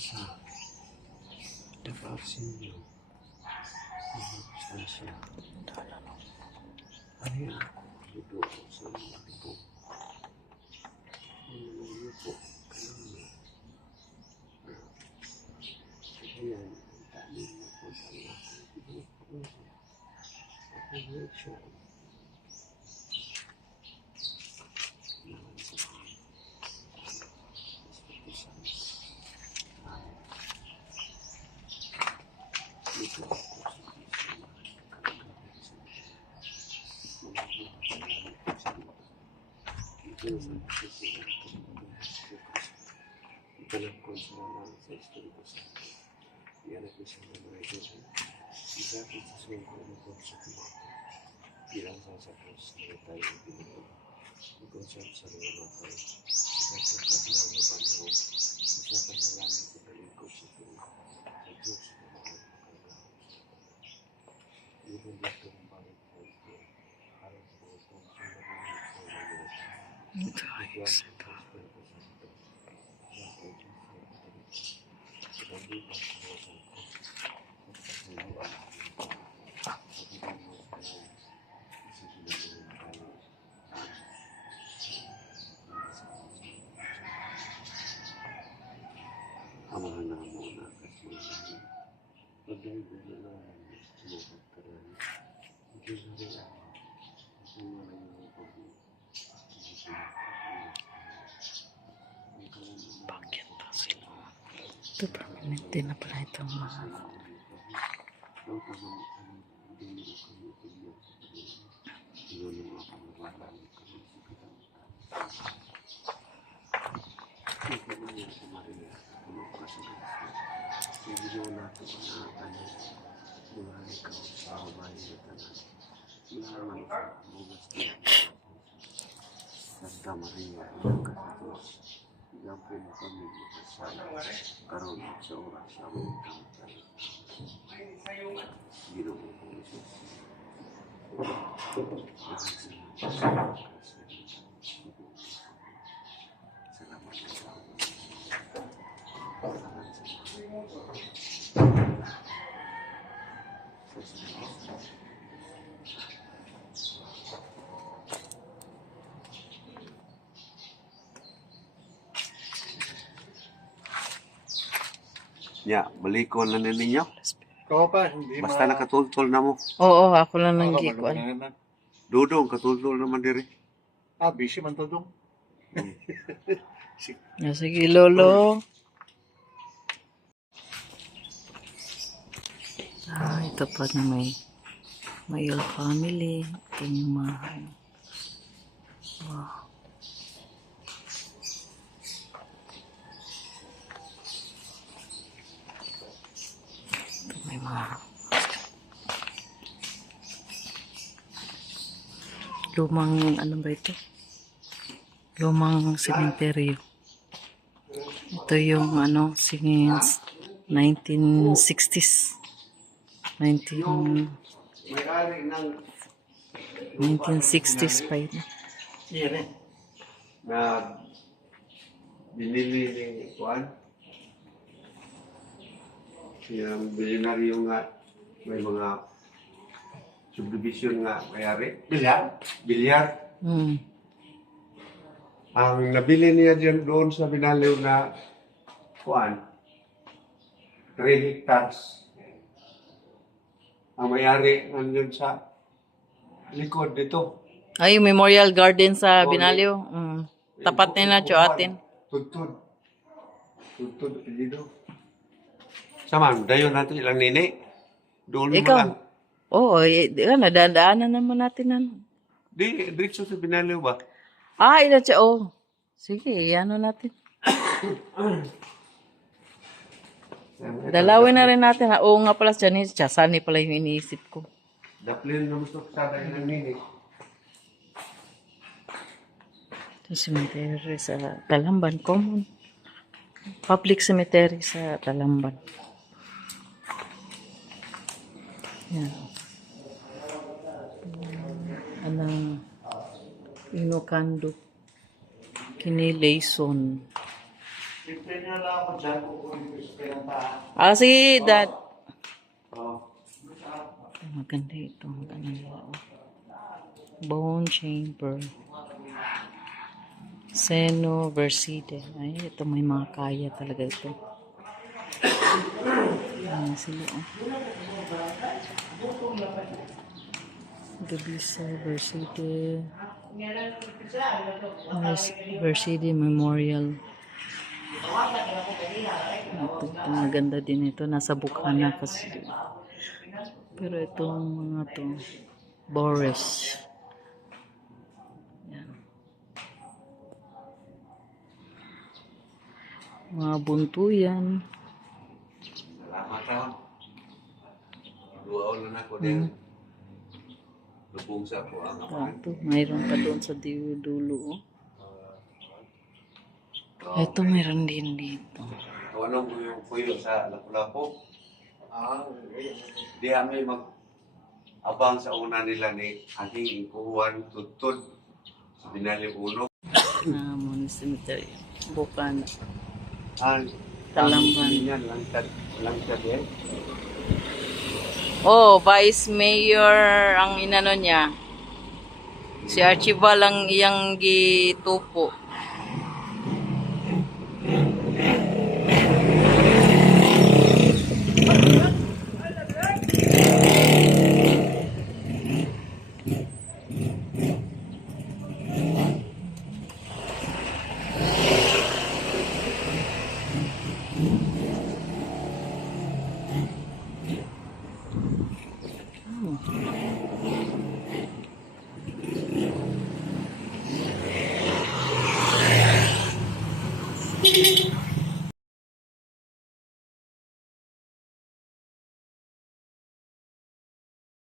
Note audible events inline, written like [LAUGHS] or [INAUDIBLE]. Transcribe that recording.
sa Dapasinyo. Saan siya? Ano yan? Dito po sa mga po. Ano po? Kailangan. Ayan. Dami na po sa mga. Ano siya? Ipanangkon sa mga sa Espiritu Santo. Yan ang isang mga ito. Isapit sa sungko ng po sa Pinoto. Bilang sa sa Diyos na tayo ang Pinoto. Ikaw sa mga matay. Sa sa kabilang na panahon. Sa kasalanan ko na lingkod sa Pinoto. Sa Diyos na mga pagkagawa. Ibig dito ang balik po ito. Harap po ito. Sundarin po na ito. Amahan na mo na kasi pagdahil na sumukot ka rin. Hindi na rin ako. Kasi malayo ang pag- Bakit pa sila? Ito permanente na pala itong mga Santa Maria, Ina ka sa Diyos, Iyampay mo kami magkasala, karon at sa Ya, balikon na na ninyo. Ikaw pa, hindi Basta nakatultol na mo. Oo, ako lang nang gikuan. Dudong, katultol naman diri. Ah, busy man to dong. [LAUGHS] Ah, Sige, lolo. Ah, ito pa na may Mayol family. Ito yung mga ano. Wow. Ito may mga lumang ano ba ito? Lumang sementeryo. Ito yung ano, since 1960s. 19, May-ari ng 1960s pa. Yan eh. na binili ni Juan. Yung bilyonaryo nga may mga subdivision nga may-ari. Bilang? Bilyar. Hmm. Ang nabili niya dyan doon sa binaliw na Juan, 3 hectares. Ang may-ari nandun sa likod dito. Ay, yung Memorial Garden sa Oh, Binaliw. Mm. Tapat nila, Chuatin. Tutod. Tutod, apelido. Saman, dayon natin ilang nini. Doon mo Ikaw. lang. Oo, oh, eh, di ka, nadadaanan naman natin ano. Di, diretso sa binaliw ba? Ah, ina siya, oh. Sige, ano natin. Dalawin na rin natin. ha. Oo nga pala, Janice, Chasani pala yung iniisip ko. Daplin na gusto ko sa ilang nini. Ito cemetery sa Talamban, common. Public cemetery sa Talamban. Yan. Anang Inokando. Kini Layson. Siyempre niya lang ako dyan kung kung gusto pinuntahan. Ah, sige, dad. Maganda ito. Maganda nila. Bone chamber. Seno verside. Ay, ito may mga kaya talaga ito. Ayan sila. Oh. Gabisa verside. Vers- Verside Memorial. Ito, maganda din ito. Nasa Bukana kasi. Pero itong mga to, Boris. Yan. Mga buntuyan. Salamat ha. Duaw na ako din. Lubong sa ako ang Ito, mayroon pa doon sa dulo. Oh. Ito, mayroon din dito. Tawanan ko yung kuyo sa lapu-lapu. Ah, Di kami mag abang sa una nila ni aking ikuhuan tutod sa Binali Uno. [COUGHS] Na Mon Cemetery. Bukana. An Talamban. Yan lang sad lang sad eh. Oh, Vice Mayor ang inano niya. Si Archibald ang iyang gitupo.